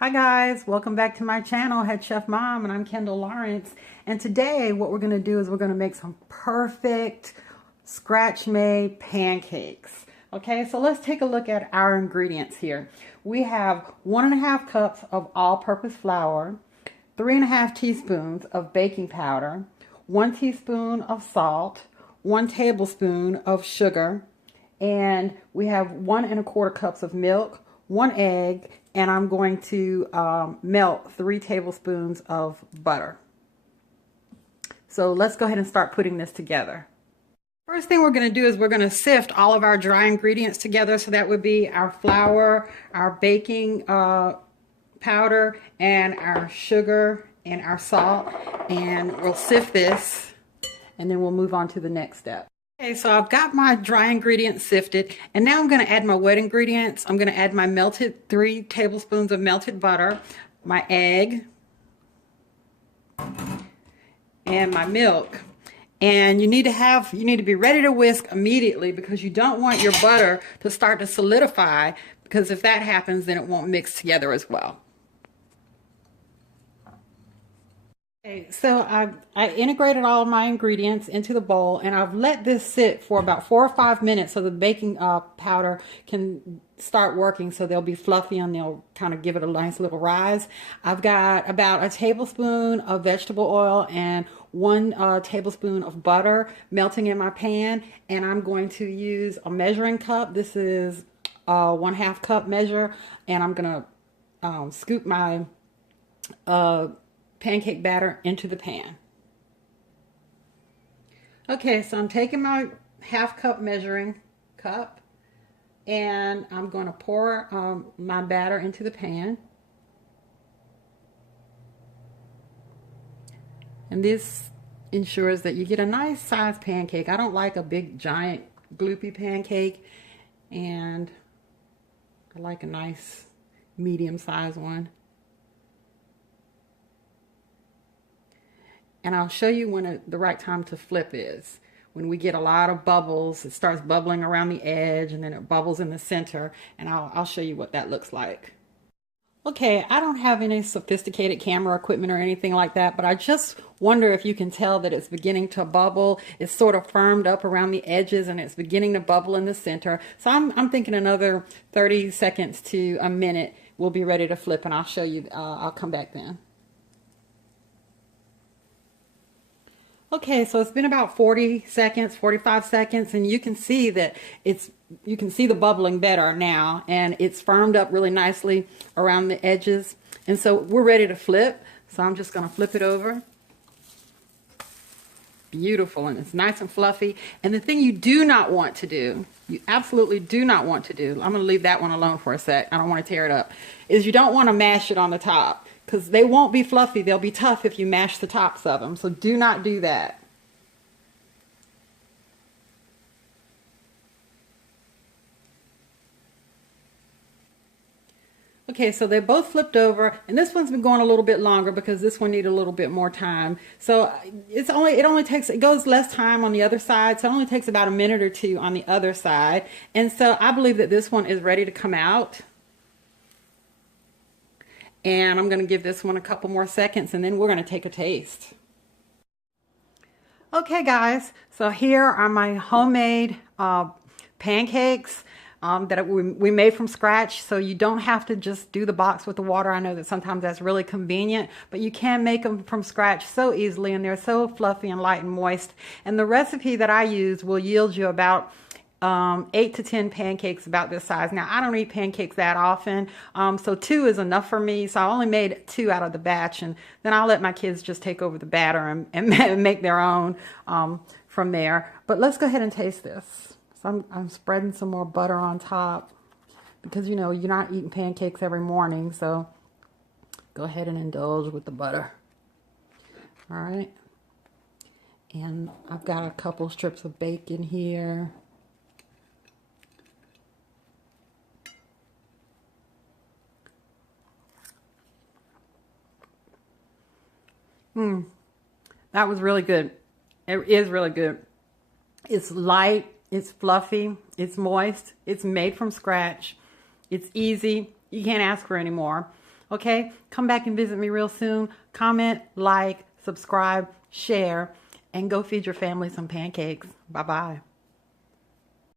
Hi guys, welcome back to my channel, Head Chef Mom, and I'm Kendall Lawrence. And today what we're going to do is we're going to make some perfect scratch-made pancakes. Okay, so let's take a look at our ingredients here. We have 1.5 cups of all-purpose flour, 3.5 teaspoons of baking powder, 1 teaspoon of salt, 1 tablespoon of sugar, and we have 1 1/4 cups of milk, 1 egg, and I'm going to melt 3 tablespoons of butter. So let's go ahead and start putting this together. First thing we're going to do is we're going to sift all of our dry ingredients together. So that would be our flour, our baking powder, and our sugar and our salt. And we'll sift this and then we'll move on to the next step. Okay, so I've got my dry ingredients sifted, and now I'm going to add my wet ingredients. I'm going to add my melted 3 tablespoons of melted butter, my egg, and my milk. And you need to be ready to whisk immediately, because you don't want your butter to start to solidify, because if that happens, then it won't mix together as well. Okay, so I integrated all of my ingredients into the bowl, and I've let this sit for about 4 or 5 minutes so the baking powder can start working, so they'll be fluffy and they'll kind of give it a nice little rise. I've got about a tablespoon of vegetable oil and 1 tablespoon of butter melting in my pan, and I'm going to use a measuring cup. This is a 1/2 cup measure, and I'm going to scoop my pancake batter into the pan. Okay, so I'm taking my 1/2 cup measuring cup, and I'm going to pour my batter into the pan. And this ensures that you get a nice sized pancake. I don't like a big giant gloopy pancake, and I like a nice medium sized one. And I'll show you when the right time to flip is. When we get a lot of bubbles, it starts bubbling around the edge, and then it bubbles in the center, and I'll show you what that looks like. Okay, I don't have any sophisticated camera equipment or anything like that, but I just wonder if you can tell that it's beginning to bubble. It's sort of firmed up around the edges, and it's beginning to bubble in the center. So I'm thinking another 30 seconds to a minute we'll be ready to flip, and I'll show you. I'll come back then. Okay, so it's been about 40 seconds, 45 seconds, and you can see that you can see the bubbling better now, and it's firmed up really nicely around the edges. And so we're ready to flip. So I'm just going to flip it over. Beautiful, and it's nice and fluffy. And the thing you do not want to do, you absolutely do not want to do, I'm going to leave that one alone for a sec, I don't want to tear it up, is you don't want to mash it on the top, because they won't be fluffy. They'll be tough if you mash the tops of them. So do not do that. Okay, so they both flipped over, and this one's been going a little bit longer because this one needed a little bit more time. So it goes less time on the other side, so it only takes about a minute or 2 on the other side. And so I believe that this one is ready to come out. And I'm going to give this one a couple more seconds, and then we're going to take a taste. Okay guys, so here are my homemade pancakes that we made from scratch. So you don't have to just do the box with the water. I know that sometimes that's really convenient, but you can make them from scratch so easily, and they're so fluffy and light and moist. And the recipe that I use will yield you about 8 to 10 pancakes about this size. Now, I don't eat pancakes that often, so 2 is enough for me. So I only made 2 out of the batch, and then I'll let my kids just take over the batter and make their own from there. But let's go ahead and taste this. So I'm spreading some more butter on top, because you know you're not eating pancakes every morning, so go ahead and indulge with the butter. All right, and I've got a couple strips of bacon here. That was really good. It is really good. It's light, it's fluffy, it's moist, it's made from scratch, it's easy. You can't ask for any more. Okay, come back and visit me real soon. Comment, like, subscribe, share, and go feed your family some pancakes. Bye-bye.